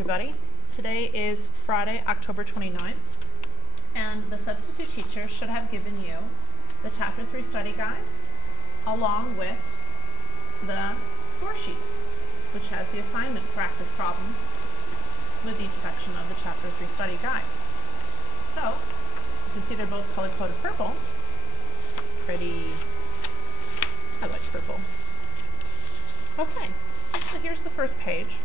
everybody. Today is Friday, October 29th, and the substitute teacher should have given you the Chapter 3 study guide along with the score sheet, which has the assignment practice problems with each section of the Chapter 3 study guide. So, you can see they're both color-coded purple. I like purple. Okay, so here's the first page.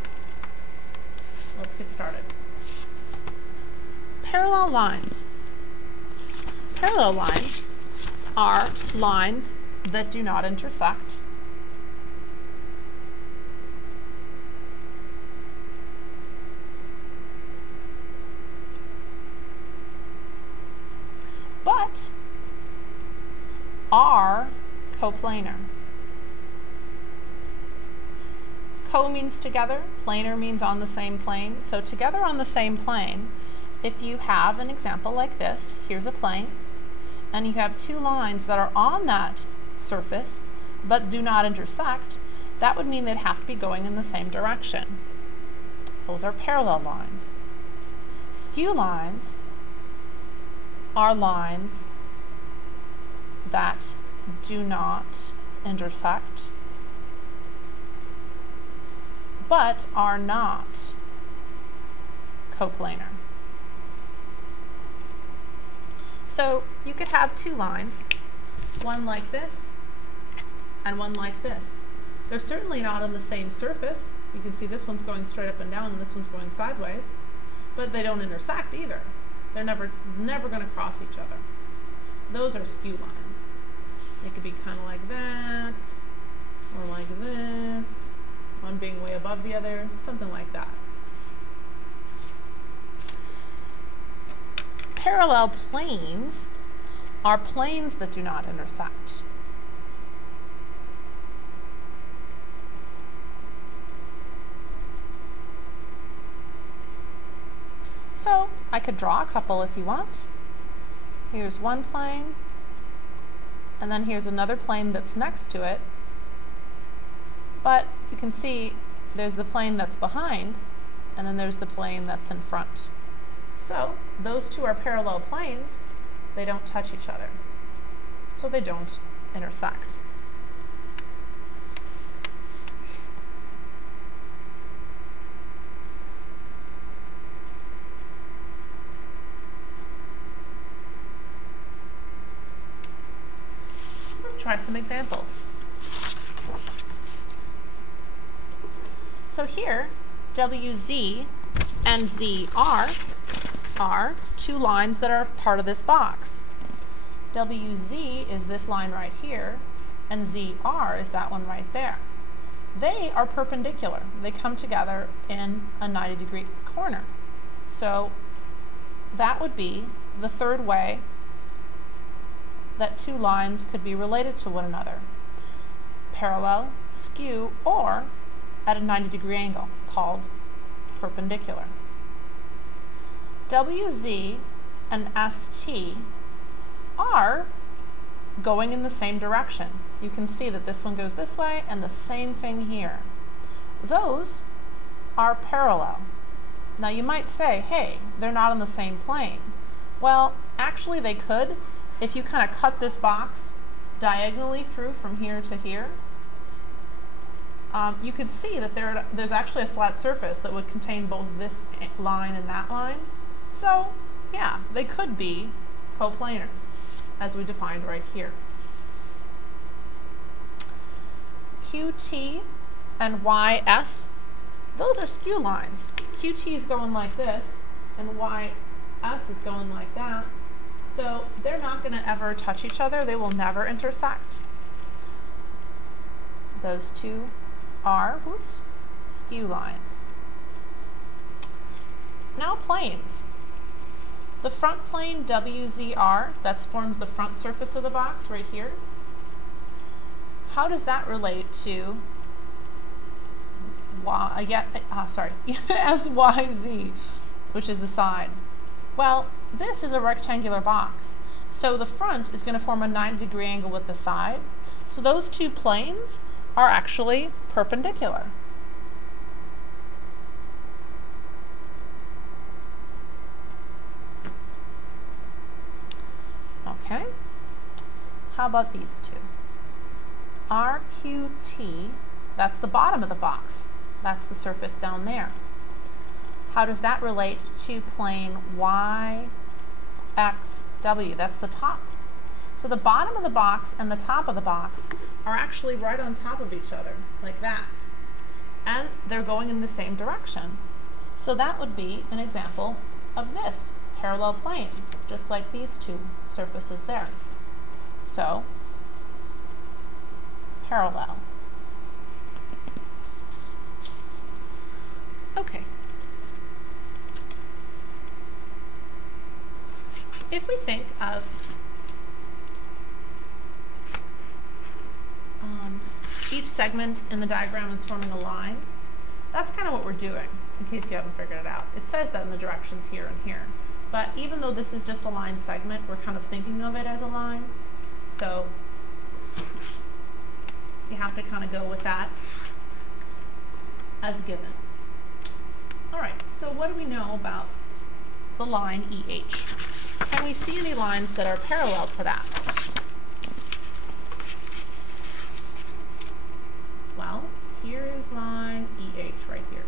Let's get started. Parallel lines. Parallel lines are lines that do not intersect. But are coplanar. Co means together, planar means on the same plane. So together on the same plane, if you have an example like this, here's a plane, and you have two lines that are on that surface but do not intersect, that would mean they'd have to be going in the same direction. Those are parallel lines. Skew lines are lines that do not intersect but are not coplanar. So you could have two lines, one like this and one like this. They're certainly not on the same surface. You can see this one's going straight up and down and this one's going sideways, but they don't intersect either. They're never going to cross each other. Those are skew lines. It could be kind of like that, or like this, one being way above the other, something like that. Parallel planes are planes that do not intersect. So I could draw a couple if you want. Here's one plane, and then here's another plane that's next to it. But you can see there's the plane that's behind, and then there's the plane that's in front. So those two are parallel planes. They don't touch each other, so they don't intersect. Let's try some examples. So here, WZ and ZR are two lines that are part of this box. WZ is this line right here, and ZR is that one right there. They are perpendicular. They come together in a 90-degree corner. So that would be the third way that two lines could be related to one another. Parallel, skew, or at a 90-degree angle, called perpendicular. WZ and ST are going in the same direction. You can see that this one goes this way and the same thing here. Those are parallel. Now you might say, hey, they're not on the same plane. Well, actually they could. If you kind of cut this box diagonally through from here to here, you could see that there's actually a flat surface that would contain both this line and that line. So, yeah, they could be coplanar, as we defined right here. QT and YS, those are skew lines. QT is going like this, and YS is going like that. So they're not going to ever touch each other. They will never intersect. Those two are skew lines. Now planes. The front plane WZR, that forms the front surface of the box right here. How does that relate to SYZ, which is the side? Well, this is a rectangular box, so the front is going to form a 90-degree angle with the side. So those two planes are actually perpendicular. about these two? RQT, that's the bottom of the box. That's the surface down there. How does that relate to plane YXW? That's the top. So the bottom of the box and the top of the box are actually right on top of each other, like that. And they're going in the same direction. So that would be an example of this, parallel planes, just like these two surfaces there. So, parallel. Okay. If we think of each segment in the diagram is forming a line, that's kind of what we're doing, in case you haven't figured it out. It says that in the directions here and here. But even though this is just a line segment, we're kind of thinking of it as a line. So you have to kind of go with that as given. All right, so what do we know about the line EH? Can we see any lines that are parallel to that? Well, here is line EH right here.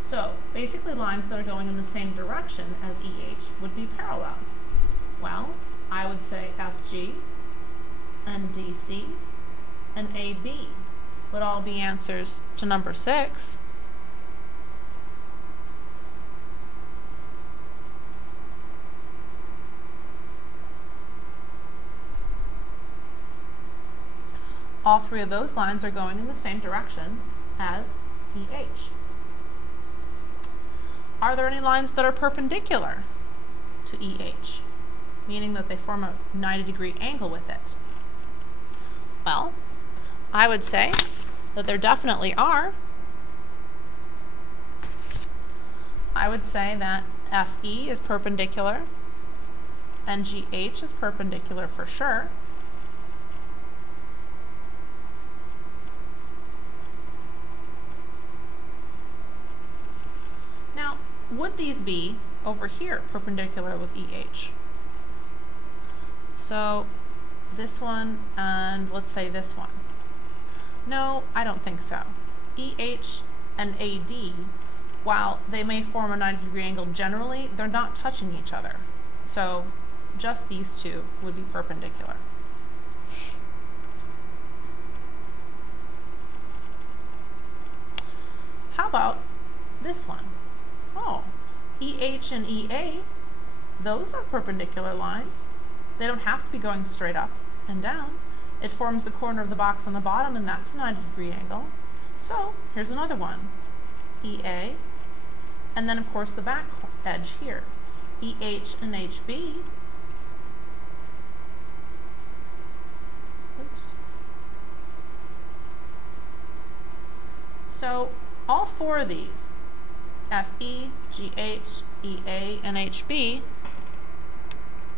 So basically lines that are going in the same direction as EH would be parallel. Well, I would say FG and DC and AB would all be answers to number 6. All three of those lines are going in the same direction as EH. Are there any lines that are perpendicular to EH, meaning that they form a 90-degree angle with it? Well, I would say that there definitely are. I would say that FE is perpendicular and GH is perpendicular for sure. Now, would these be over here perpendicular with EH? So this one and let's say this one. No, I don't think so. EH and AD, while they may form a 90-degree angle generally, they're not touching each other. So just these two would be perpendicular. How about this one? Oh, EH and EA, those are perpendicular lines. They don't have to be going straight up and down. It forms the corner of the box on the bottom, and that's a 90-degree angle. So here's another one, EA, and then of course the back edge here, EH and HB. Oops. So all four of these, FE, GH, EA, and HB,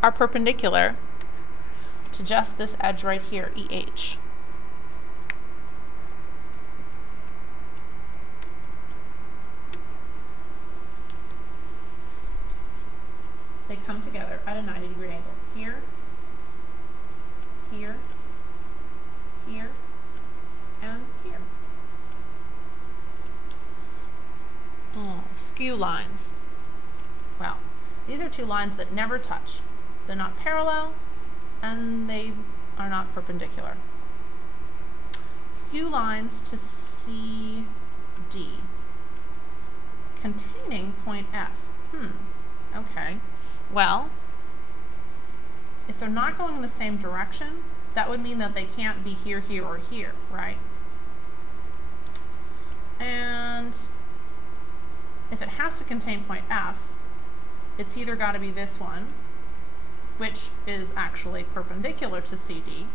are perpendicular to just this edge right here, EH. They come together at a 90-degree angle. Here, here, here, and here. Skew lines. Well, these are two lines that never touch. They're not parallel, and they are not perpendicular. Skew lines to CD containing point F. Okay. Well, if they're not going in the same direction, that would mean that they can't be here, here, or here, right? And if it has to contain point F, it's either got to be this one, which is actually perpendicular to CD,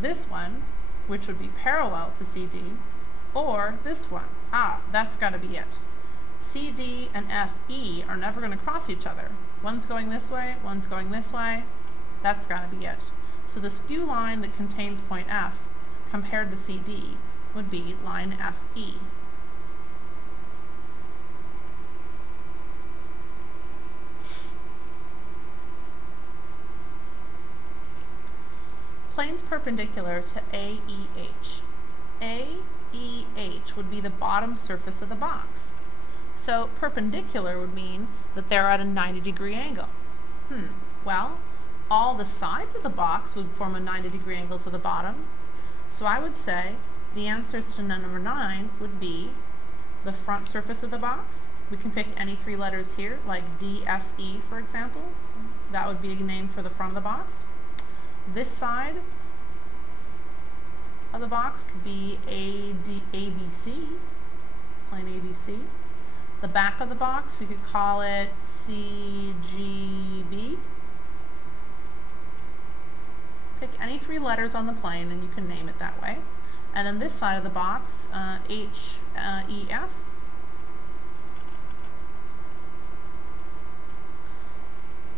this one, which would be parallel to CD, or this one. That's got to be it. CD and FE are never going to cross each other. One's going this way, one's going this way. That's got to be it. So the skew line that contains point F compared to CD would be line FE. perpendicular to AEH? AEH would be the bottom surface of the box. So perpendicular would mean that they're at a 90-degree angle. Well, all the sides of the box would form a 90-degree angle to the bottom. So I would say the answers to number 9 would be the front surface of the box. We can pick any 3 letters here, like D, F, E, for example. That would be a name for the front of the box. This side of the box could be ABC, plain ABC. The back of the box, we could call it CGB. Pick any 3 letters on the plane and you can name it that way. And then this side of the box, HEF.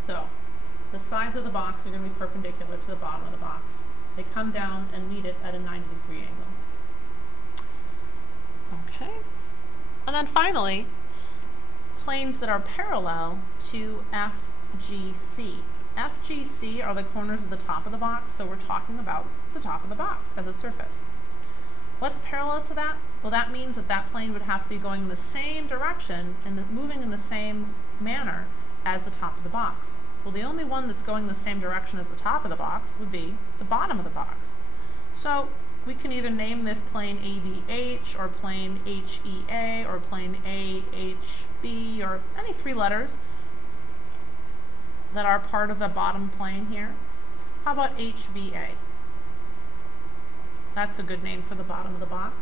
So the sides of the box are going to be perpendicular to the bottom of the box. They come down and meet it at a 90-degree angle. Okay. And then finally, planes that are parallel to FGC. FGC are the corners of the top of the box, so we're talking about the top of the box as a surface. What's parallel to that? Well, that means that that plane would have to be going in the same direction and moving in the same manner as the top of the box. Well, the only one that's going the same direction as the top of the box would be the bottom of the box. So we can either name this plane ABH or plane HEA or plane AHB or any 3 letters that are part of the bottom plane here. How about HBA? That's a good name for the bottom of the box.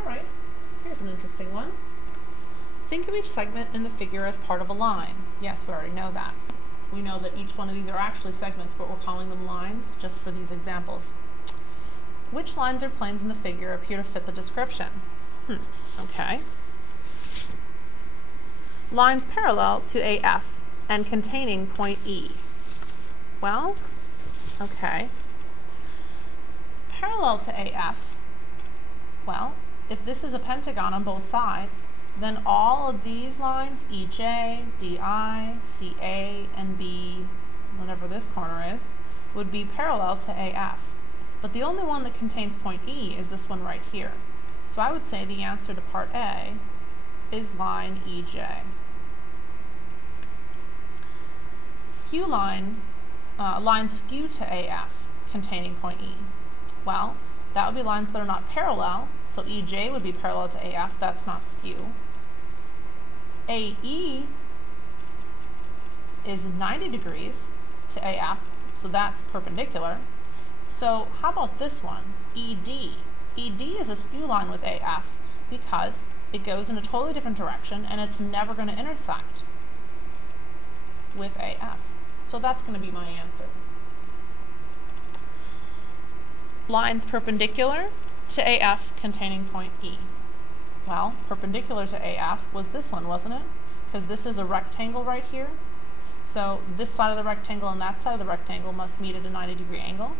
Alright, here's an interesting one. Think of each segment in the figure as part of a line. Yes, we already know that. We know that each one of these are actually segments, but we're calling them lines just for these examples. Which lines or planes in the figure appear to fit the description? Okay. Lines parallel to AF and containing point E. Well, okay. Parallel to AF, well, if this is a pentagon on both sides, then all of these lines, EJ, DI, CA, and B, whatever this corner is, would be parallel to AF. But the only one that contains point E is this one right here. So I would say the answer to part A is line EJ. Skew line, lines skew to AF containing point E. Well, that would be lines that are not parallel, so EJ would be parallel to AF, that's not skew. AE is 90 degrees to AF, so that's perpendicular. So how about this one, ED? ED is a skew line with AF because it goes in a totally different direction and it's never going to intersect with AF. So that's going to be my answer. Lines perpendicular to AF containing point E. Well, perpendicular to AF was this one, wasn't it? Because this is a rectangle right here. So this side of the rectangle and that side of the rectangle must meet at a 90-degree angle.